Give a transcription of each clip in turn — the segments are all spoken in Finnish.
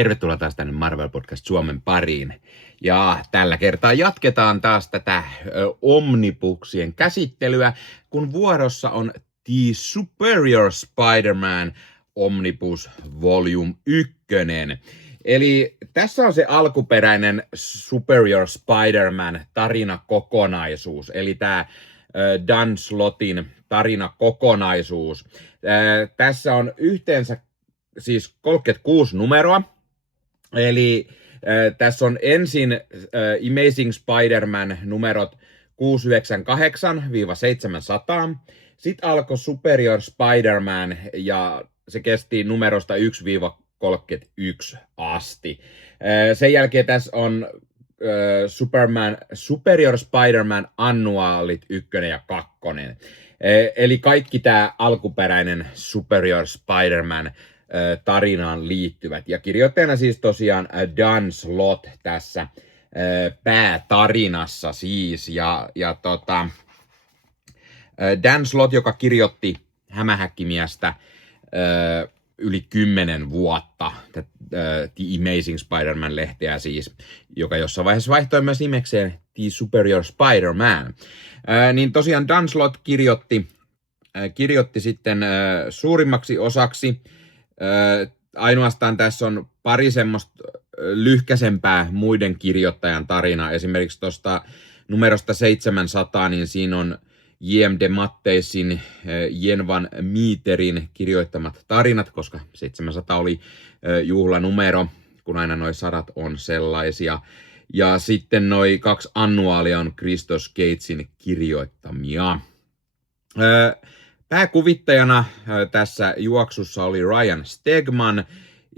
Tervetuloa taas tänne Marvel Podcast Suomen pariin. Ja tällä kertaa jatketaan taas tätä Omnibuksien käsittelyä, kun vuorossa on The Superior Spider-Man Omnibus Volume 1. Eli tässä on se alkuperäinen Superior Spider-Man tarinakokonaisuus, eli tämä Dan Slottin tarinakokonaisuus. Tässä on yhteensä siis 36 numeroa, eli tässä on ensin Amazing Spider-Man numerot 698-700, sitten alkoi Superior Spider-Man ja se kesti numerosta 1-31 asti. Sen jälkeen tässä on Superior Spider-Man annuaalit 1 ja 2. Eli kaikki tämä alkuperäinen Superior Spider-Man tarinaan liittyvät. Ja kirjoittajana siis tosiaan Dan Slott tässä päätarinassa siis. Dan Slott, joka kirjoitti Hämähäkkimiestä yli 10 vuotta, The Amazing Spider-Man-lehteä siis, joka jossain vaiheessa vaihtoi myös nimekseen The Superior Spider-Man. Niin tosiaan Dan Slott kirjoitti sitten suurimmaksi osaksi. Ainoastaan tässä on pari semmoista lyhkäsempää muiden kirjoittajan tarinaa. Esimerkiksi tuosta numerosta 700, niin siinä on J.M. de Matteisin, Jen van Mieterin kirjoittamat tarinat, koska 700 oli juhlanumero, kun aina noi sadat on sellaisia. Ja sitten noi 2 annuaalia on Christos Gatesin kirjoittamia. Pääkuvittajana tässä juoksussa oli Ryan Stegman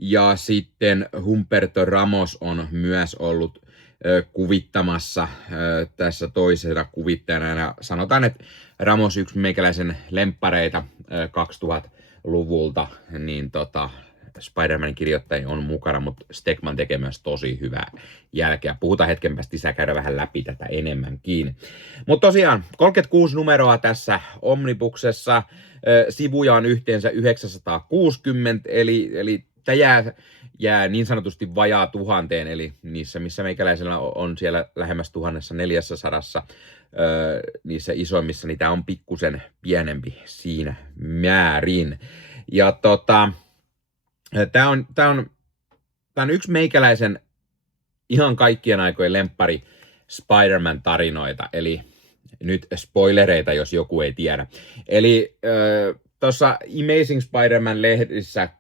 ja sitten Humberto Ramos on myös ollut kuvittamassa tässä toisena kuvittajana. Ja sanotaan, että Ramos yksi meikäläisen lemppareita 2000-luvulta, niin Spider-Manin kirjoittajia on mukana, mutta Stegman tekee myös tosi hyvää jälkeä. Puhutaan hetken päästä lisää, käydä vähän läpi tätä enemmänkin. Mutta tosiaan 36 numeroa tässä Omnibuksessa, sivuja on yhteensä 960, eli tämä jää niin sanotusti vajaa 1000, eli niissä, missä meikäläisellä on siellä lähemmäs 1400, niissä isoimmissa, niin tämä on pikkusen pienempi siinä määrin. Ja Tämä on yksi meikäläisen ihan kaikkien aikojen lemppari Spider-Man-tarinoita, eli nyt spoilereita, jos joku ei tiedä. Eli tuossa Amazing Spider-Man-lehdissä 698-700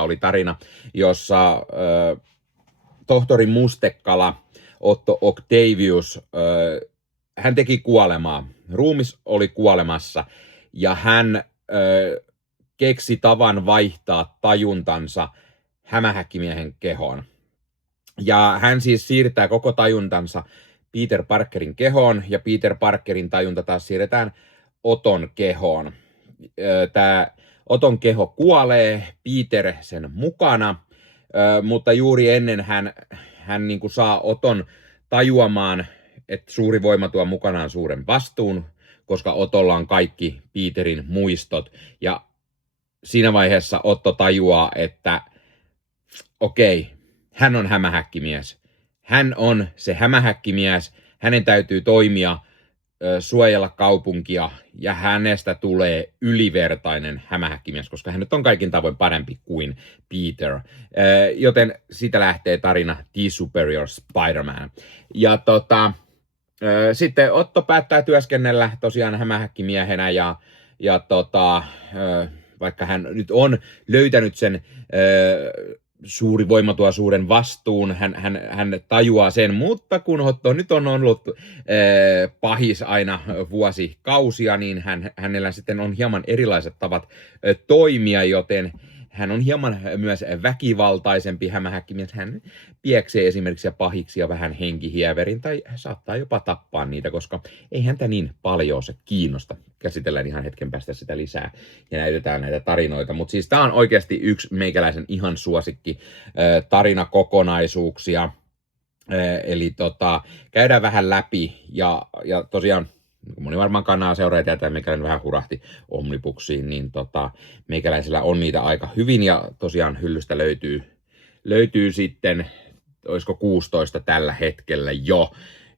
oli tarina, jossa tohtori Mustekala, Otto Octavius, hän teki kuolemaa. Ruumis oli kuolemassa ja hän keksi tavan vaihtaa tajuntansa Hämähäkkimiehen kehoon. Ja hän siis siirtää koko tajuntansa Peter Parkerin kehoon, ja Peter Parkerin tajunta taas siirretään Oton kehoon. Tämä Oton keho kuolee, Peter sen mukana, mutta juuri ennen hän niin kuin saa Oton tajuamaan, että suuri voima tuo mukanaan suuren vastuun, koska Otolla on kaikki Peterin muistot, ja siinä vaiheessa Otto tajuaa, että okei, hän on hämähäkkimies. Hän on se hämähäkkimies, hänen täytyy toimia, suojella kaupunkia, ja hänestä tulee ylivertainen hämähäkkimies, koska hän nyt on kaikin tavoin parempi kuin Peter. Joten siitä lähtee tarina The Superior Spider-Man. Ja sitten Otto päättää työskennellä tosiaan hämähäkkimiehenä, ja vaikka hän nyt on löytänyt sen suuri voima tuo suuren vastuun, hän tajuaa sen, mutta kun Otto nyt on ollut pahis aina vuosikausia, niin hänellä sitten on hieman erilaiset tavat toimia, joten hän on hieman myös väkivaltaisempi hämähäkkimies. Hän pieksee esimerkiksi pahiksia vähän henkihieverin tai saattaa jopa tappaa niitä, koska ei häntä niin paljon se kiinnosta. Käsitellään ihan hetken päästä sitä lisää ja näytetään näitä tarinoita. Mutta siis tämä on oikeasti yksi meikäläisen ihan suosikki tarinakokonaisuuksia. Eli käydään vähän läpi ja tosiaan kun moni varmaan kannaa seuraa tietää, meikäläinen vähän hurahti Omnibuksiin, niin meikäläisellä on niitä aika hyvin, ja tosiaan hyllystä löytyy sitten, olisiko 16 tällä hetkellä jo,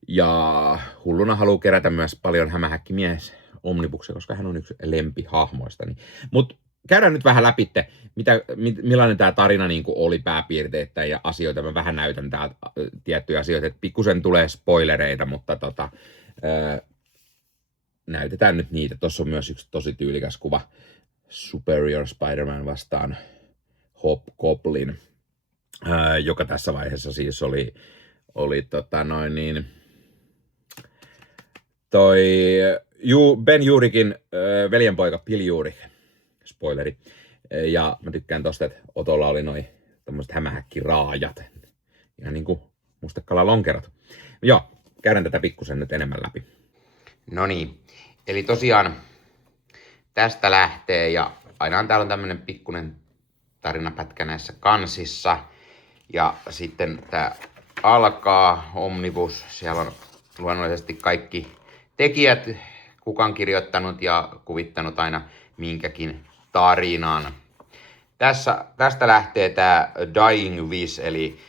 ja hulluna haluaa kerätä myös paljon hämähäkkimies Omnibuksia, koska hän on yksi lempihahmoistani. Mutta käydään nyt vähän läpi, millainen tämä tarina niin oli pääpiirteitä ja asioita. Mä vähän näytän täältä tiettyjä asioita, että pikkusen tulee spoilereita, mutta näytetään nyt niitä. Tuossa on myös yksi tosi tyylikäs kuva. Superior Spider-Man vastaan Hobgoblin, joka tässä vaiheessa siis oli Ben Urikin veljenpoika Bill Urik. Spoileri. Ja mä tykkään tosta, että Otolla oli noi tommoset hämähäkkiraajat. Ihan niinku mustekalalonkerot. Joo, käydään tätä pikkusen nyt enemmän läpi. No niin, eli tosiaan tästä lähtee, ja aina täällä on tämmönen pikkunen tarinapätkä näissä kansissa. Ja sitten tää alkaa Omnibus, siellä on luonnollisesti kaikki tekijät, kuka on kirjoittanut ja kuvittanut aina minkäkin tarinan. Tästä lähtee tää Dying Wish, eli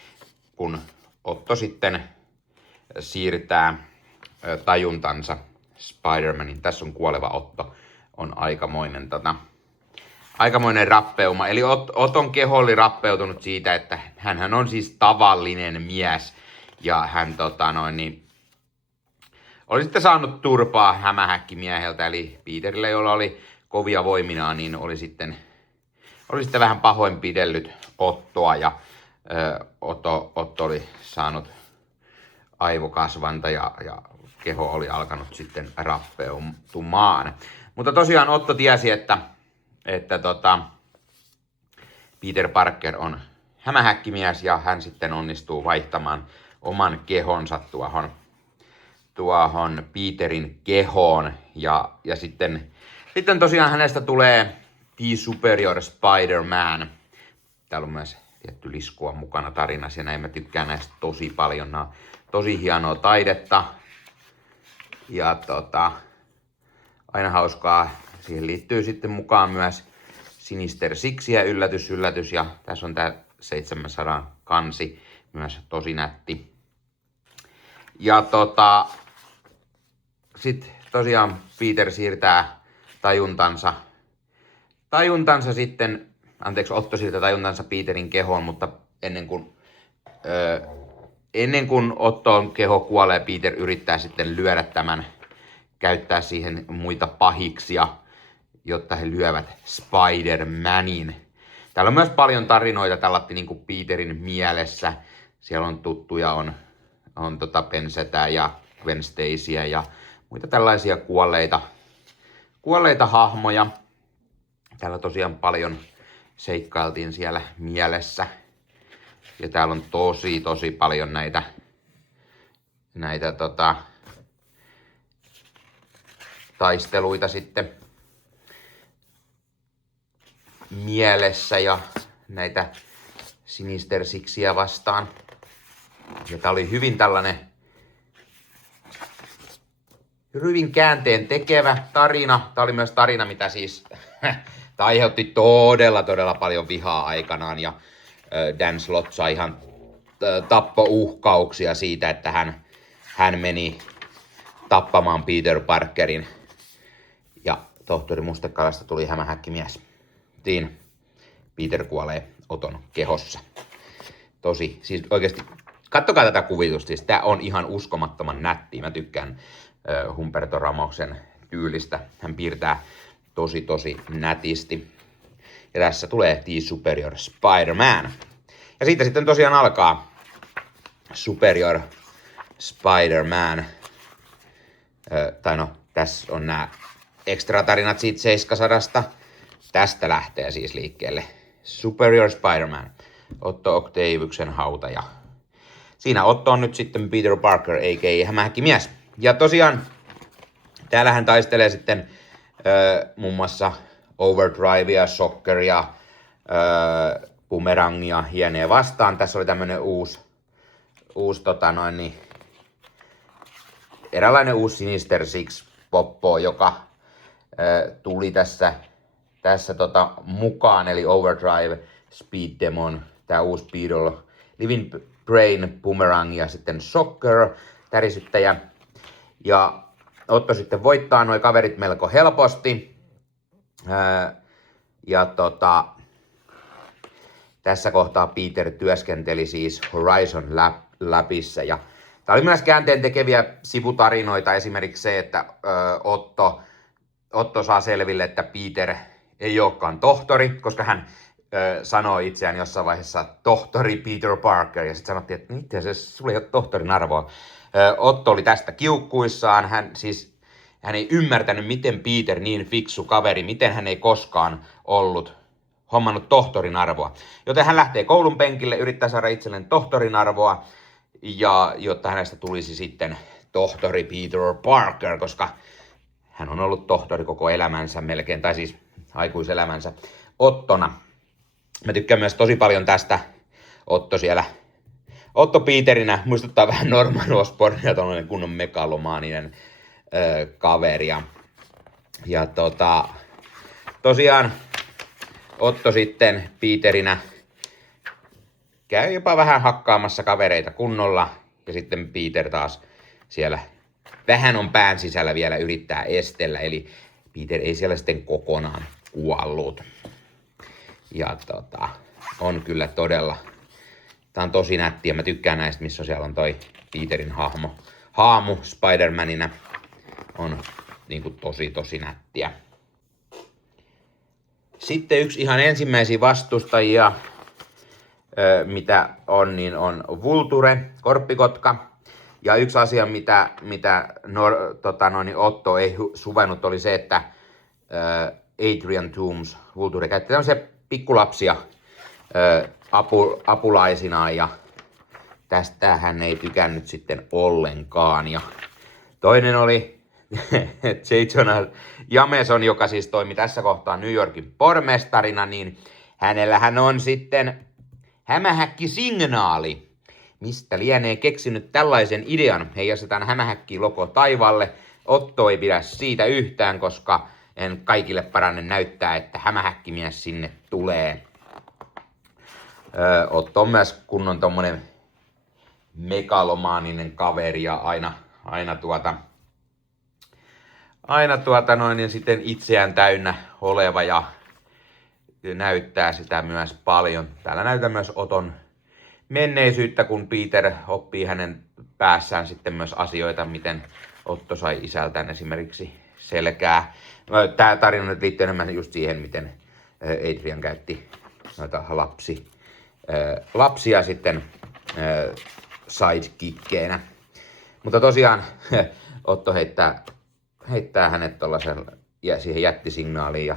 kun Otto sitten siirtää tajuntansa Spider-Manin. Tässä on kuoleva Otto, on aikamoinen rappeuma. Eli Oton keho oli rappeutunut siitä, että hän on siis tavallinen mies. Ja hän oli sitten saanut turpaa hämähäkkimieheltä, eli Peterille, jolla oli kovia voiminaan, niin oli sitten vähän pahoinpidellyt Ottoa, ja Otto oli saanut aivokasvanta ja keho oli alkanut sitten rappeutumaan. Mutta tosiaan Otto tiesi, että Peter Parker on hämähäkkimies, ja hän sitten onnistuu vaihtamaan oman kehonsa tuohon Peterin kehoon, ja sitten tosiaan hänestä tulee The Superior Spider-Man. Täällä on myös tietty liskua mukana tarinassa, ja näin mä tykkään näistä tosi paljon. Nämä on tosi hienoa taidetta, ja aina hauskaa. Siihen liittyy sitten mukaan myös Sinister Sixiä, yllätys, ja tässä on tää 700 kansi, myös tosi nätti. Ja sit tosiaan Peter siirtää tajuntansa sitten, Otto siirtää tajuntansa Peterin kehoon, mutta ennen kuin Otton keho kuolee, Peter yrittää sitten lyödä käyttää siihen muita pahiksia, jotta he lyövät Spider-Manin. Täällä on myös paljon tarinoita tällatti niin kuin Peterin mielessä. Siellä on tuttuja, on Pensetää ja Gwen Stacyä ja muita tällaisia kuolleita hahmoja. Täällä tosiaan paljon seikkailtiin siellä mielessä. Ja täällä on tosi paljon näitä taisteluita sitten mielessä ja näitä Sinister Sixiä vastaan. Ja tää oli hyvin hyvin käänteen tekevä tarina. Tää oli myös tarina, mitä siis tää aiheutti todella paljon vihaa aikanaan, ja Dan Slott sai ihan tappouhkauksia siitä, että hän meni tappamaan Peter Parkerin, ja tohtori Mustekalasta tuli hämähäkkimies. Siinä Peter kuolee Oton kehossa. Siis oikeesti, kattokaa tätä kuvitusta, siis tää on ihan uskomattoman nättiä. Mä tykkään Humberto Ramosen tyylistä. Hän piirtää tosi nätisti. Ja tässä tulee The Superior Spider-Man. Ja siitä sitten tosiaan alkaa Superior Spider-Man. Tässä on nämä extra tarinat siitä 700. Tästä lähtee siis liikkeelle Superior Spider-Man, Otto Octaviuksen hautaja. Siinä Otto on nyt sitten Peter Parker, a.k.a. hämähäkkimies. Ja tosiaan täällä hän taistelee sitten muun muassa Overdrivea, Shockeria, Boomerangia, Hieneä vastaan. Tässä oli tämmönen uusi eräänlainen uusi Sinister Six Poppo, joka tuli tässä mukaan, eli Overdrive, Speed Demon, tää uusi Beetle, Living Brain, Boomerang ja sitten Shocker, tärisyttäjä. Ja Otto sitten voittaa nuo kaverit melko helposti. Tässä kohtaa Peter työskenteli siis Horizon Labissa. Ja tää oli myös käänteentekeviä sivutarinoita, esimerkiksi se, että Otto saa selville, että Peter ei olekaan tohtori, koska hän sanoi itseään jossain vaiheessa tohtori Peter Parker, ja sitten sanottiin, että itse asiassa sulla ei ole tohtorin arvoa. Otto oli tästä kiukkuissaan, hän ei ymmärtänyt, miten Peter, niin fiksu kaveri, miten hän ei koskaan hommannut tohtorin arvoa. Joten hän lähtee koulun penkille, yrittää saada itselleen tohtorin arvoa, ja jotta hänestä tulisi sitten tohtori Peter Parker, koska hän on ollut tohtori koko elämänsä melkein, tai siis aikuiselämänsä Ottona. Mä tykkään myös tosi paljon tästä Otto Peterinä muistuttaa vähän Norman Osbornia, tuollainen kunnon megalomaaninen kaveri. Ja tosiaan Otto sitten Peterinä käy jopa vähän hakkaamassa kavereita kunnolla, ja sitten Peter taas siellä vähän on pään sisällä vielä yrittää estellä, eli Peter ei siellä sitten kokonaan kuollut. Ja on kyllä todella, tää on tosi nättiä, mä tykkään näistä, missä siellä on toi Peterin haamu Spider-Manina, on niinku tosi nättiä. Sitten yksi ihan ensimmäisiä vastustajia, mitä on, niin on Vulture, korppikotka. Ja yksi asia, mitä Otto ei suvennut, oli se, että Adrian Toomes, Vulture, käytti tämmöisiä pikkulapsia apulaisinaan, ja tästä hän ei tykännyt sitten ollenkaan. Ja toinen oli J. Jonah Jameson, joka siis toimi tässä kohtaa New Yorkin pormestarina, niin hänellähän on sitten hämähäkkisignaali. Mistä lienee keksinyt tällaisen idean? Heijastetaan hämähäkki-logo taivaalle. Otto ei pidä siitä yhtään, koska en kaikille paranne näyttää, että hämähäkkimies sinne tulee. Otto on myös kunnon tommonen megalomaaninen kaveri ja aina sitten itseään täynnä oleva ja näyttää sitä myös paljon. Täällä näytän myös Oton menneisyyttä, kun Peter oppii hänen päässään sitten myös asioita, miten Otto sai isältään esimerkiksi selkää. Tämä tarina nyt liittyy enemmän just siihen, miten Adrian käytti noita lapsia sitten sidekickkeinä. Mutta tosiaan Otto heittää hänet tollasen ja siihen jättisignaaliin, ja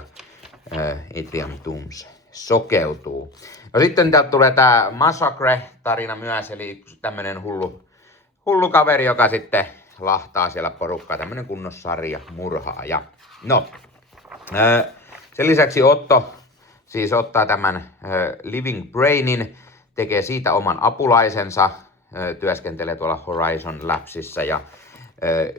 Adrian Toomes sokeutuu. No sitten täältä tulee tää Massacre-tarina myös, eli tämmönen hullu kaveri, joka sitten lahtaa siellä porukkaa, tämmönen kunnossarja murhaaja. No, sen lisäksi Otto siis ottaa tämän Living Brainin, tekee siitä oman apulaisensa, työskentelee tuolla Horizon Labsissa ja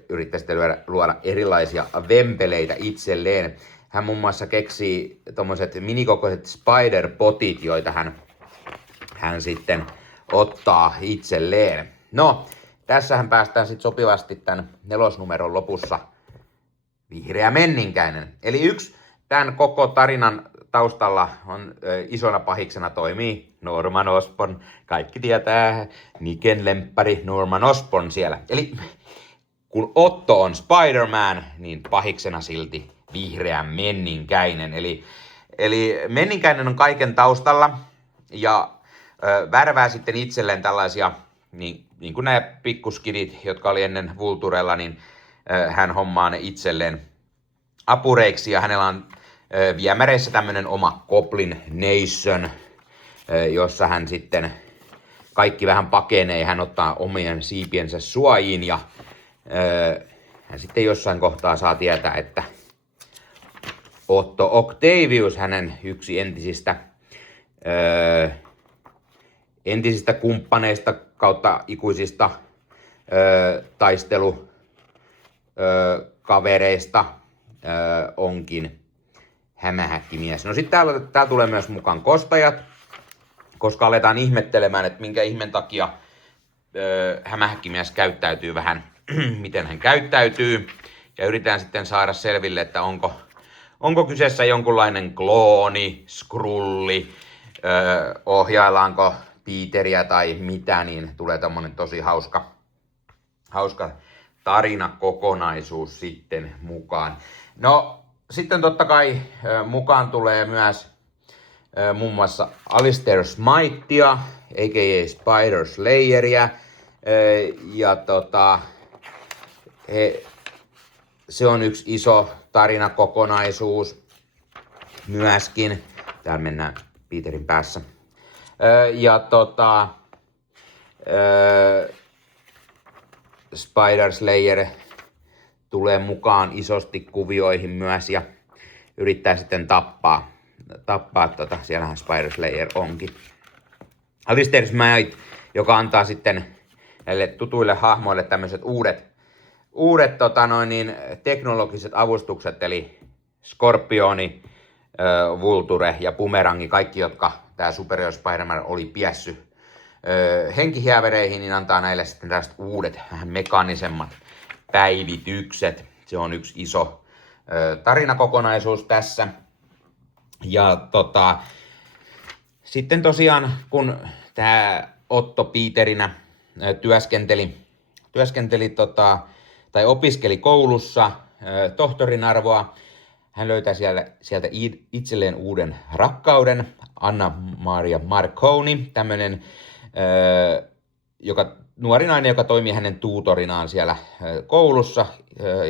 yrittää sitten luoda erilaisia vempeleitä itselleen. Hän muun muassa keksii tommoset minikokoiset spider-botit, joita hän sitten ottaa itselleen. No, tässähän päästään sitten sopivasti tämän 4. numeron lopussa vihreä menninkäinen. Eli yksi tämän koko tarinan taustalla on isona pahiksena toimii Norman Osborn. Kaikki tietää Niken lemppari Norman Osborn siellä. Eli kun Otto on Spider-Man, niin pahiksena silti vihreä menninkäinen. Eli menninkäinen on kaiken taustalla ja värvää sitten itselleen tällaisia, niin kuin nämä pikkuskidit, jotka oli ennen Vulturella, niin hän hommaa ne itselleen apureiksi, ja hänellä on viemäreissä tämmönen oma Goblin Nation, jossa hän sitten kaikki vähän pakenee, hän ottaa omien siipiensä suojiin, ja hän sitten jossain kohtaa saa tietää, että Otto Octavius, hänen yksi entisistä kumppaneista kautta ikuisista kavereista onkin hämähäkkimies. No sitten täällä tulee myös mukaan kostajat, koska aletaan ihmettelemään, että minkä ihmeen takia hämähäkkimies käyttäytyy vähän, miten hän käyttäytyy. Ja yritetään sitten saada selville, että onko kyseessä jonkunlainen klooni, skrulli, ohjaillaanko Peteriä tai mitä, niin tulee tommonen tosi hauska tarinakokonaisuus sitten mukaan. No, sitten totta kai mukaan tulee myös muun muassa Alistair Smitea, a.k.a. Spider Slayeria, ja se on yksi iso tarinakokonaisuus myöskin. Täällä mennään Peterin päässä. Ja Spider Slayer tulee mukaan isosti kuvioihin myös ja yrittää sitten tappaa siellähän Spider Slayer onkin. Alistair Smite, joka antaa sitten näille tutuille hahmoille tämmöiset uudet teknologiset avustukset, eli Skorpioni, Vulture ja Bumerangi, kaikki jotka tää Superior Spider-Man oli piässy henkihäävereihin, niin antaa näille sitten tällaiset uudet, vähän mekanisemmat päivitykset. Se on yksi iso tarinakokonaisuus tässä. Ja sitten tosiaan, kun tää Otto Peterinä työskenteli tai opiskeli koulussa tohtorin arvoa, hän löytää sieltä itselleen uuden rakkauden, Anna-Maria Marconi, tämmönen nuori nainen, joka toimii hänen tuutorinaan siellä koulussa,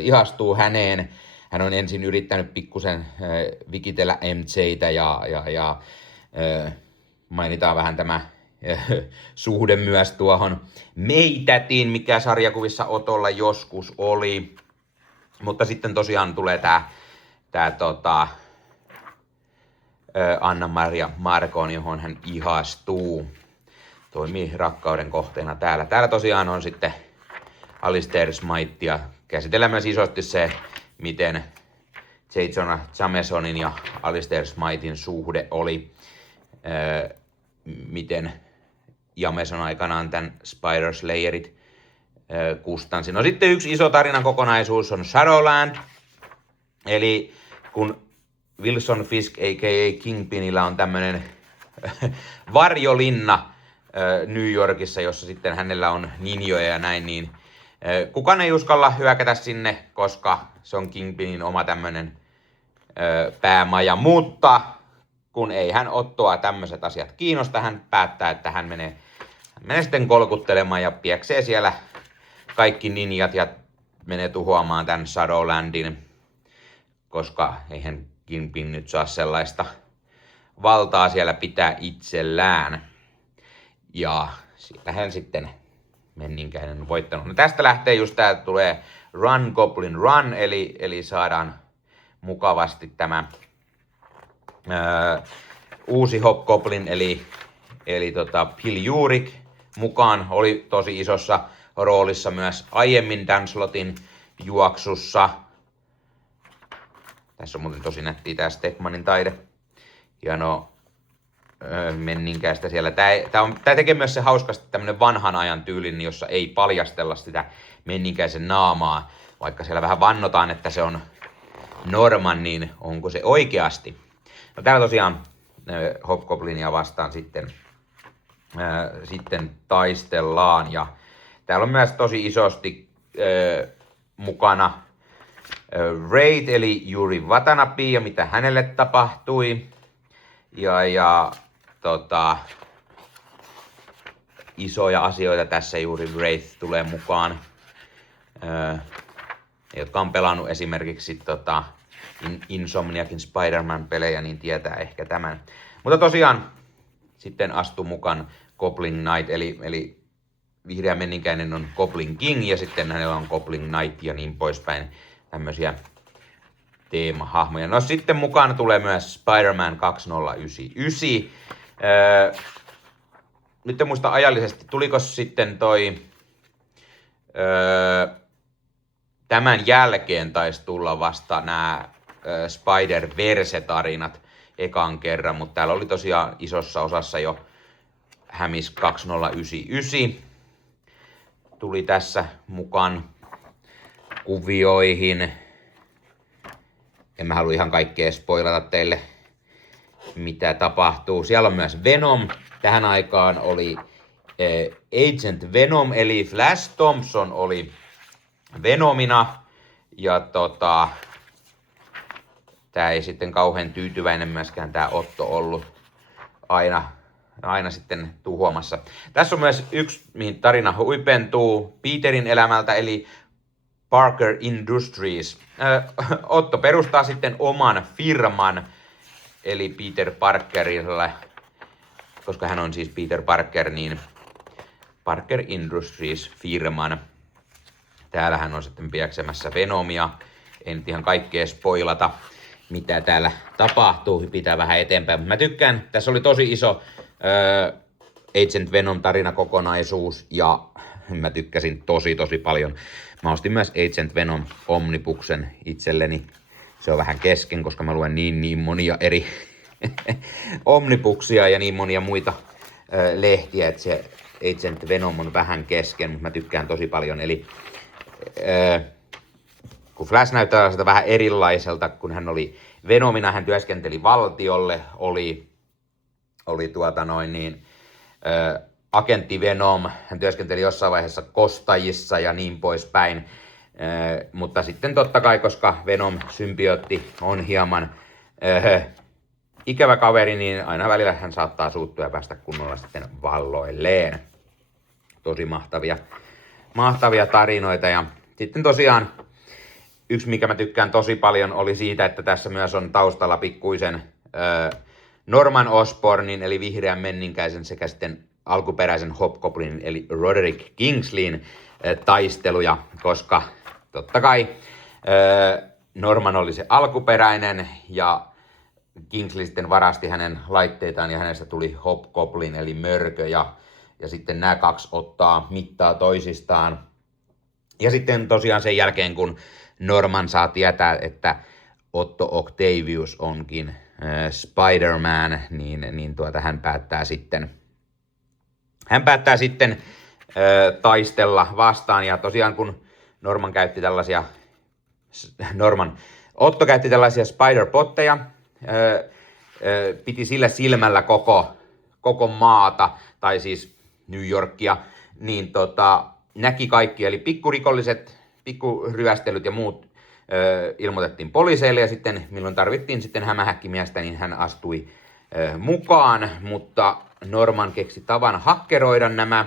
ihastuu häneen. Hän on ensin yrittänyt pikkusen vikitellä MJ:tä ja mainitaan vähän tämä suhde myös tuohon Meitätiin, mikä sarjakuvissa Otolla joskus oli. Mutta sitten tosiaan tulee tää Anna-Maria Marconi, johon hän ihastuu. Toimii rakkauden kohteena täällä. Täällä tosiaan on sitten Alistair Smite ja käsitellään myös isosti se, miten J. Jonah Jamesonin ja Alistair Smitein suhde oli. Miten Jameson aikanaan tämän Spider Slayerit kustansi. No sitten yksi iso tarinan kokonaisuus on Shadowland. Eli kun Wilson Fisk a.k.a. Kingpinillä on tämmönen varjolinna New Yorkissa, jossa sitten hänellä on ninjoja ja näin, niin kukaan ei uskalla hyökätä sinne, koska se on Kingpinin oma tämmönen päämaja, mutta kun ei hän Ottoa tämmöiset asiat kiinnosta, hän päättää, että hän menee sitten kolkuttelemaan ja pieksee siellä kaikki ninjat ja menee tuhoamaan tämän Shadowlandin, koska eihän Kingpin nyt saa sellaista valtaa siellä pitää itsellään. Ja siitä hän sitten menninkäinen on voittanut. No tästä lähtee just tää tulee Run Goblin Run, eli saadaan mukavasti tämä uusi Hobgoblin, eli Phil Urich mukaan, oli tosi isossa roolissa myös aiemmin Dan Slottin juoksussa. Tässä on muuten tosi nättiä tää Stegmanin taide. Ja no, menninkäistä siellä. Tää tekee myös se hauskasti tämmönen vanhan ajan tyylin, jossa ei paljastella sitä menninkäisen naamaa. Vaikka siellä vähän vannotaan, että se on Norman, niin onko se oikeasti? No täällä tosiaan Hobgoblinia vastaan sitten taistellaan. Ja täällä on myös tosi isosti mukana Raid, eli Yuri Watanabe, ja mitä hänelle tapahtui. Ja isoja asioita tässä juuri Wraith tulee mukaan, jotka on pelannut esimerkiksi Insomniakin Spider-Man-pelejä, niin tietää ehkä tämän. Mutta tosiaan sitten astuu mukaan Goblin Knight, eli vihreä menninkäinen on Goblin King, ja sitten hänellä on Goblin Knight ja niin poispäin, tämmöisiä teemahahmoja. No sitten mukana tulee myös Spider-Man 2099. Nyt en muista ajallisesti, tuliko sitten tämän jälkeen taisi tulla vasta nämä Spider-Verse-tarinat ekan kerran, mutta täällä oli tosiaan isossa osassa jo hämis 2099. Tuli tässä mukaan kuvioihin. En mä halua ihan kaikkea spoilata teille, mitä tapahtuu. Siellä on myös Venom. Tähän aikaan oli Agent Venom, eli Flash Thompson oli Venomina. Ja tää ei sitten kauhean tyytyväinen myöskään tää Otto ollut aina sitten tuhoamassa. Tässä on myös yksi, mihin tarina huipentuu Peterin elämältä, eli Parker Industries. Otto perustaa sitten oman firman, eli Peter Parkerille, koska hän on siis Peter Parker, niin Parker Industries firman. Täällä hän on sitten pieksemässä Venomia. En nyt ihan kaikkea spoilata, mitä täällä tapahtuu. Pitää vähän eteenpäin. Mutta mä tykkään, tässä oli tosi iso Agent Venom tarinakokonaisuus ja mä tykkäsin tosi paljon. Mä ostin myös Agent Venom Omnibuksen itselleni. Se on vähän kesken, koska mä luen niin monia eri Omnibuksia ja niin monia muita lehtiä, että se Agent Venom on vähän kesken, mutta mä tykkään tosi paljon. Eli kun Flash näyttää sitä vähän erilaiselta, kun hän oli Venomina, hän työskenteli valtiolle, oli agentti Venom, hän työskenteli jossain vaiheessa kostajissa ja niin poispäin. Mutta sitten totta kai, koska Venom-symbiootti on hieman ikävä kaveri, niin aina välillä hän saattaa suuttua ja päästä kunnolla sitten valloilleen. Tosi mahtavia tarinoita. Ja sitten tosiaan yksi, mikä mä tykkään tosi paljon, oli siitä, että tässä myös on taustalla pikkuisen Norman Osbornin, eli vihreän menninkäisen, sekä sitten alkuperäisen Hobgoblinin, eli Roderick Kingsleyn taisteluja, koska totta kai Norman oli se alkuperäinen ja Kingsley sitten varasti hänen laitteitaan ja hänestä tuli Hobgoblin, eli mörkö, ja sitten nämä kaksi ottaa mittaa toisistaan. Ja sitten tosiaan sen jälkeen, kun Norman saa tietää, että Otto Octavius onkin Spider-Man, niin hän päättää sitten taistella vastaan. Ja tosiaan kun Otto käytti tällaisia Spider-Potteja, piti sillä silmällä koko maata, tai siis New Yorkia, niin näki kaikki, eli pikkurikolliset, pikkuryöstelyt ja muut ilmoitettiin poliiseille, ja sitten milloin tarvittiin sitten hämähäkkimiestä, niin hän astui mukaan, mutta Norman keksi tavan hakkeroida nämä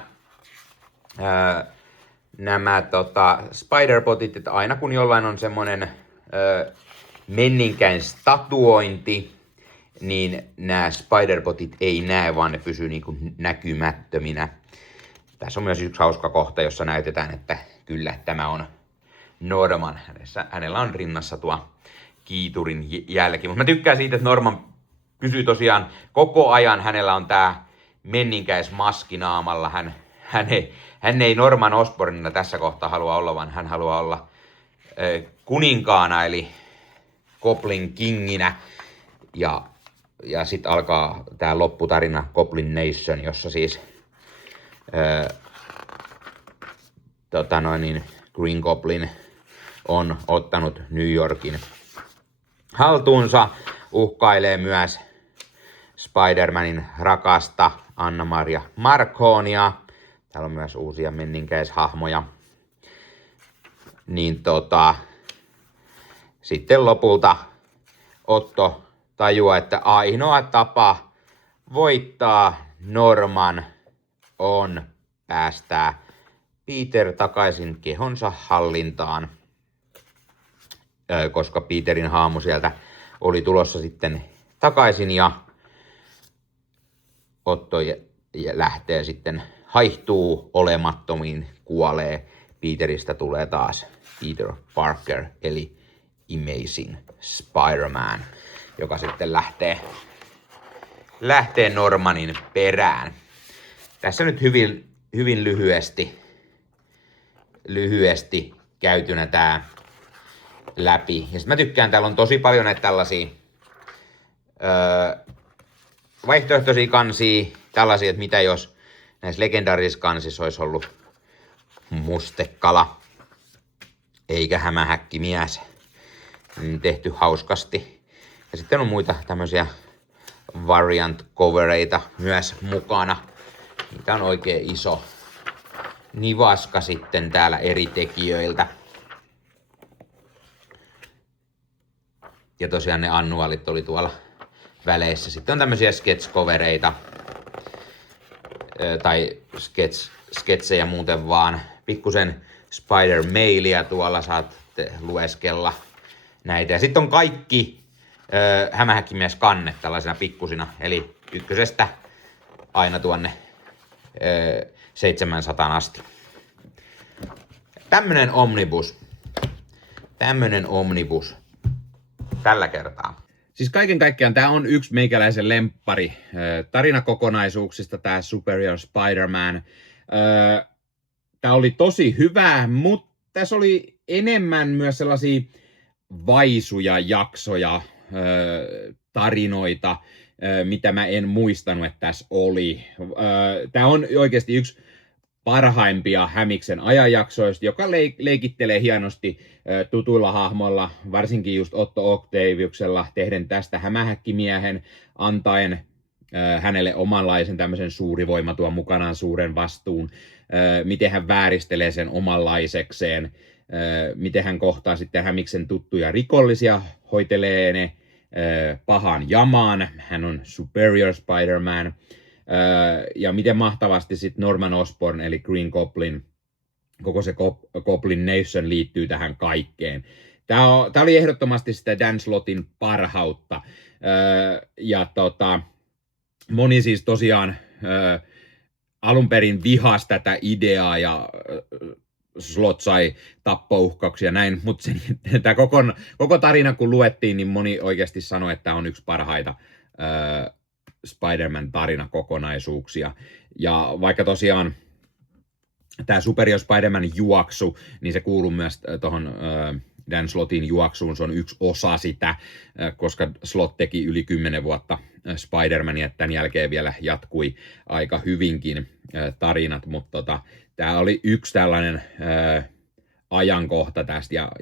Spider-Botit, että aina kun jollain on semmoinen menninkäin statuointi, niin nämä Spider-Botit ei näe, vaan ne pysyy niin kuin näkymättöminä. Tässä on myös yksi hauska kohta, jossa näytetään, että kyllä tämä on Norman. Hänellä on rinnassa tuo kiiturin jälki. Mutta mä tykkään siitä, että Norman pysyy tosiaan koko ajan. Hänellä on tää menninkäismaski naamalla. Hän ei Norman Osbornina tässä kohtaa halua olla, vaan hän haluaa olla kuninkaana, eli Goblin Kinginä. Ja sitten alkaa tää lopputarina Goblin Nation, jossa siis Green Goblin on ottanut New Yorkin haltuunsa, uhkailee myös Spider-Manin rakasta Anna-Maria Marconia. Täällä on myös uusia menninkäishahmoja. Niin sitten lopulta Otto tajuaa, että ainoa tapa voittaa Norman on päästää Peter takaisin kehonsa hallintaan, koska Peterin haamu sieltä oli tulossa sitten takaisin ja Otto lähtee sitten, haihtuu olemattomiin, kuolee. Peteristä tulee taas Peter Parker, eli Amazing Spider-Man, joka sitten lähtee Normanin perään. Tässä nyt hyvin lyhyesti käytynä tämä läpi. Ja sitten mä tykkään, täällä on tosi paljon näitä tällaisia vaihtoehtoisia kansia, tällaisia, että mitä jos näissä legendaarisissa kansissa olisi ollut mustekala eikä hämähäkkimies, niin tehty hauskasti. Ja sitten on muita tämmöisiä variant covereita myös mukana. Niitä on oikein iso nivaska sitten täällä eri tekijöiltä. Ja tosiaan ne annualit oli tuolla väleissä. Sitten on tämmöisiä sketch-covereita tai sketsejä muuten vaan. Pikkusen Spider-Mailia tuolla saatte lueskella näitä. Ja sitten on kaikki hämähäkkimies kannet tällaisena pikkusina. Eli 1 aina tuonne 700 asti. Tämmönen omnibus tällä kertaa. Siis kaiken kaikkiaan tämä on yksi meikäläisen lemppari tarinakokonaisuuksista, tämä Superior Spider-Man. Tämä oli tosi hyvä, mutta tässä oli enemmän myös sellaisia vaisuja jaksoja, tarinoita, mitä mä en muistanut, että tässä oli. Tämä on oikeasti yksi parhaimpia Hämiksen ajanjaksoista, joka leikittelee hienosti tutuilla hahmoilla, varsinkin just Otto Octaviuksella, tehden tästä hämähäkkimiehen, antaen hänelle omanlaisen tämmöisen suurivoima tuon mukanaan suuren vastuun, miten hän vääristelee sen omanlaisekseen, miten hän kohtaa sitten Hämiksen tuttuja rikollisia, hoitelee ne pahan jamaan, hän on Superior Spider-Man, ja miten mahtavasti sitten Norman Osborn eli Green Goblin, koko se Goblin Nation liittyy tähän kaikkeen. Tämä oli ehdottomasti sitä Dan Slottin parhautta, ja moni siis tosiaan alun perin vihasi tätä ideaa ja Slott sai tappouhkauksia ja näin, mutta tämä koko tarina kun luettiin, niin moni oikeasti sanoi, että tämä on yksi parhaita Spider-Man tarinakokonaisuuksia. Ja vaikka tosiaan tämä Superior Spider-Man juoksu, niin se kuuluu myös tuohon Dan Slottin juoksuun, se on yksi osa sitä, koska Slott teki yli 10 vuotta Spider-Mania, että tämän jälkeen vielä jatkui aika hyvinkin tarinat, mutta tämä oli yksi tällainen ajankohta tästä, ja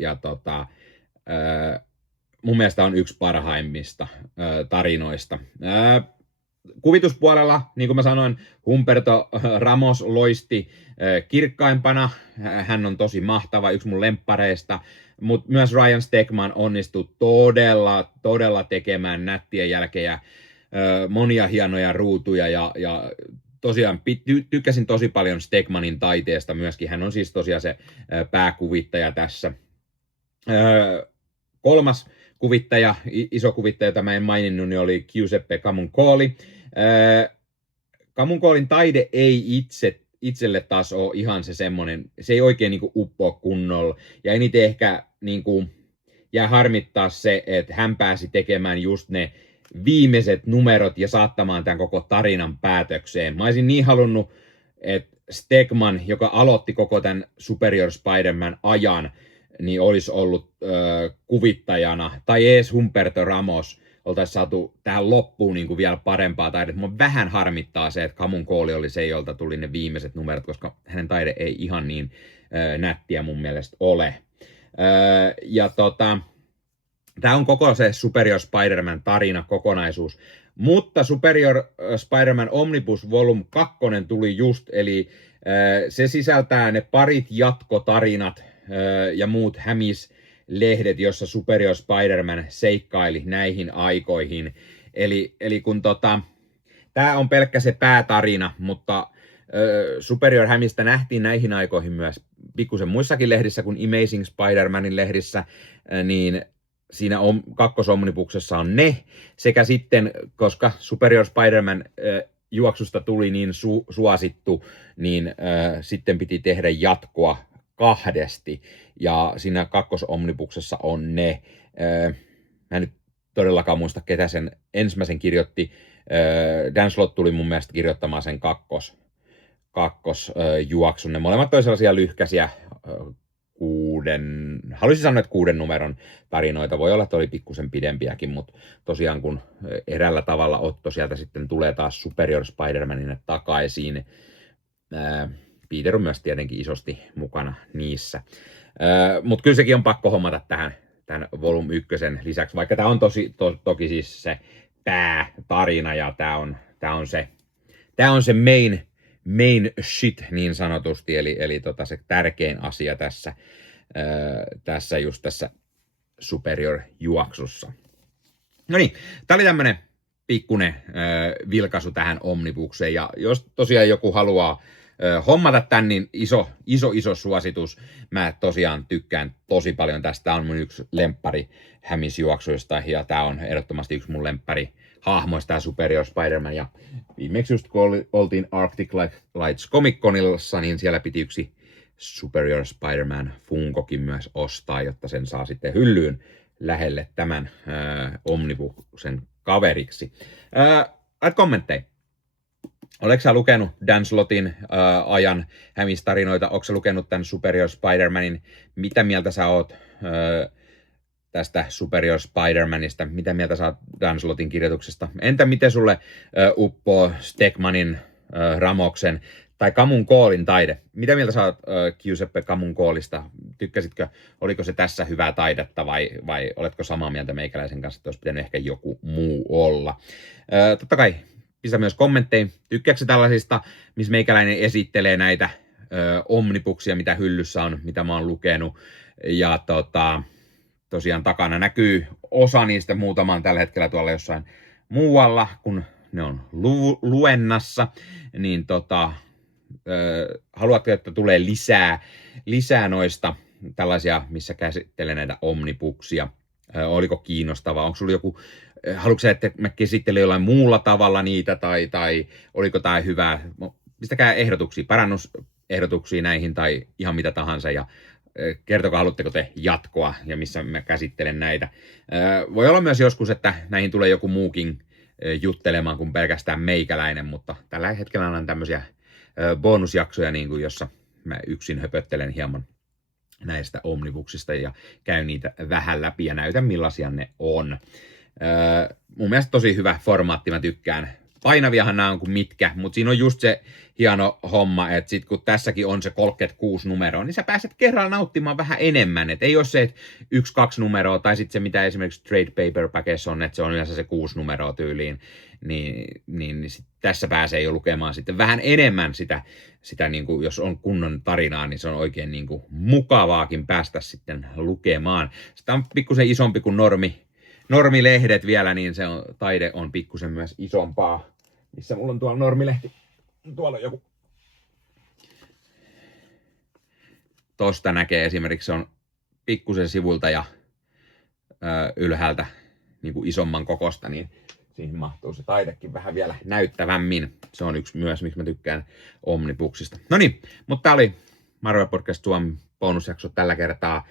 mun mielestä on yksi parhaimmista tarinoista. Kuvituspuolella, niin kuin mä sanoin, Humberto Ramos loisti kirkkaimpana. Hän on tosi mahtava, yksi mun lemppareista. Mutta myös Ryan Stegman onnistui todella tekemään nättiä jälkejä, monia hienoja ruutuja. Ja tosiaan tykkäsin tosi paljon Stegmanin taiteesta myöskin. Hän on siis tosiaan se pääkuvittaja tässä. Kolmas kuvittaja, iso kuvittaja, jota mä en maininnut, niin oli Giuseppe Camuncoli. Camuncolin taide ei itselle taas ole ihan se semmoinen, se ei oikein niin kuin uppoa kunnolla. Ja eniten ehkä niin kuin jää harmittaa se, että hän pääsi tekemään just ne viimeiset numerot ja saattamaan tämän koko tarinan päätökseen. Mä olisin niin halunnut, että Stegman, joka aloitti koko tämän Superior Spider-Man ajan, niin olisi ollut kuvittajana, tai ees Humberto Ramos, oltaisiin saatu tähän loppuun niin kuin vielä parempaa taidetta. Mua vähän harmittaa se, että Camuncoli oli se, jolta tuli ne viimeiset numerot, koska hänen taide ei ihan niin nättiä mun mielestä ole. Ja tämä on koko se Superior Spider-Man tarina kokonaisuus. Mutta Superior Spider-Man Omnibus Volume 2 tuli just, eli se sisältää ne parit jatkotarinat ja muut hämislehdet, jossa Superior Spider-Man seikkaili näihin aikoihin. Eli kun tämä on pelkkä se päätarina, mutta Superior Hämistä nähtiin näihin aikoihin myös pikkusen muissakin lehdissä kuin Amazing Spider-Manin lehdissä, niin siinä kakkosomnibuksessa on ne, sekä sitten, koska Superior Spider-Man juoksusta tuli niin suosittu, niin sitten piti tehdä jatkoa 2, ja siinä kakkosomnibuksessa on ne. Mä en nyt todellakaan muista, ketä sen ensimmäisen kirjoitti. Dan Slott tuli mun mielestä kirjoittamaan sen kakkosjuoksun. Ne molemmat oli sellaisia lyhkäisiä 6 haluaisin sanoa, että 6 numeron tarinoita. Voi olla, että oli pikkusen pidempiäkin, mutta tosiaan kun eräällä tavalla Otto sieltä sitten tulee taas Superior Spider-Manille takaisin, Peter on myös tietenkin isosti mukana niissä. Mutta kyllä sekin on pakko hommata tämän Volume 1 lisäksi, vaikka tämä on toki siis se päätarina ja tämä on se main shit niin sanotusti, eli se tärkein asia tässä Superior-juoksussa. No niin, tämä oli tämmönen pikkuinen vilkaisu tähän Omnibukseen, ja jos tosiaan joku haluaa hommata tän, niin iso suositus. Mä tosiaan tykkään tosi paljon tästä. Tää on mun yksi lemppari hämisjuoksuista, ja tää on ehdottomasti yksi mun lemppari hahmoista, tää Superior Spider-Man. Ja viimeksi just kun oltiin Arctic Lights Comic-Conilla, niin siellä piti yksi Superior Spider-Man Funkokin myös ostaa, jotta sen saa sitten hyllyyn lähelle tämän Omnibuksen kaveriksi. Kommentteja. Oletko sä lukenut Dan Slottin ajan hämistarinoita? Oletko sä lukenut tämän Superior Spider-Manin? Mitä mieltä sä oot tästä Superior Spider-Manista? Mitä mieltä sä oot Dan Slottin kirjoituksesta? Entä miten sulle uppoo Stegmanin, Ramoksen tai Camun Callin taide? Mitä mieltä sä oot Giuseppe Camun Callista? Tykkäsitkö, oliko se tässä hyvää taidetta vai oletko samaa mieltä meikäläisen kanssa, että olisi pitänyt ehkä joku muu olla? Totta kai pistä myös kommentteja. Tykkääkö tällaisista, missä meikäläinen esittelee näitä omnibuksia, mitä hyllyssä on, mitä mä oon lukenut. Ja tosiaan takana näkyy osa niistä, muutama on tällä hetkellä tuolla jossain muualla, kun ne on luennassa. Niin haluatko, että tulee lisää noista tällaisia, missä käsittelee näitä omnibuksia? Oliko kiinnostavaa? Onko sulla joku, haluatko sä, että mä käsittelen jollain muulla tavalla niitä, tai oliko tää hyvää? Pistäkää ehdotuksia, parannusehdotuksia näihin tai ihan mitä tahansa, ja kertokaa, haluatteko te jatkoa ja missä mä käsittelen näitä. Voi olla myös joskus, että näihin tulee joku muukin juttelemaan kuin pelkästään meikäläinen, mutta tällä hetkellä on tämmöisiä bonusjaksoja, niin kuin jossa mä yksin höpöttelen hieman näistä omnibuksista ja käyn niitä vähän läpi ja näytän millaisia ne on. Mun mielestä tosi hyvä formaatti, mä tykkään. Painaviahan nämä on kuin mitkä, mutta siinä on just se hieno homma, että sit kun tässäkin on se 36 numeroa, niin sä pääset kerralla nauttimaan vähän enemmän. Et ei ole se, että 1-2 numeroa, tai sitten se mitä esimerkiksi trade paperbackissa on, että se on yleensä se 6 numeroa tyyliin, niin sit tässä pääsee jo lukemaan sitten vähän enemmän sitä niin kuin, jos on kunnon tarinaa, niin se on oikein niin kuin mukavaakin päästä sitten lukemaan. Sitä on pikkusen isompi kuin normilehdet vielä, niin taide on pikkusen myös isompaa. Missä mulla on tuolla normilehti? Tuolla on joku. Tosta näkee esimerkiksi, se on pikkusen sivulta ja ylhäältä niin kuin isomman kokosta, niin siihen mahtuu se taidekin vähän vielä näyttävämmin. Se on yksi myös, miksi mä tykkään omnibuksista. No niin, mutta tää oli Marvel Podcast Suomi bonusjakso tällä kertaa.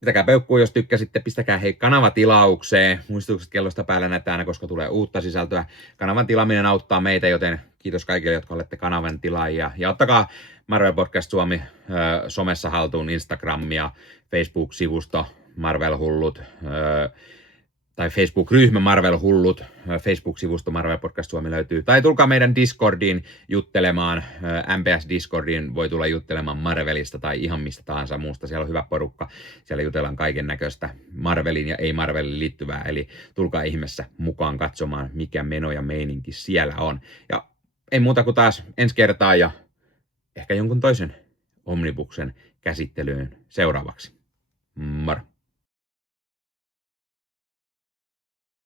Pitäkää peukkuu, jos tykkäsitte. Pistäkää hei kanavatilaukseen. Muistutukset kellosta päällä näitä aina, koska tulee uutta sisältöä. Kanavan tilaaminen auttaa meitä, joten kiitos kaikille, jotka olette kanavan tilaajia. Ja ottakaa Marvel Podcast Suomi somessa haltuun, Instagramia, Facebook-sivusto Marvel Hullut, tai Facebook-ryhmä Marvel Hullut, Facebook-sivusto Marvel Podcast Suomi löytyy. Tai tulkaa meidän Discordiin juttelemaan, MPS Discordiin voi tulla juttelemaan Marvelista tai ihan mistä tahansa muusta. Siellä on hyvä porukka, siellä jutellaan kaiken näköistä Marvelin ja ei Marvelin liittyvää. Eli tulkaa ihmeessä mukaan katsomaan, mikä meno ja meininki siellä on. Ja ei muuta kuin taas ensi kertaa ja ehkä jonkun toisen omnibuksen käsittelyyn seuraavaksi. Moro!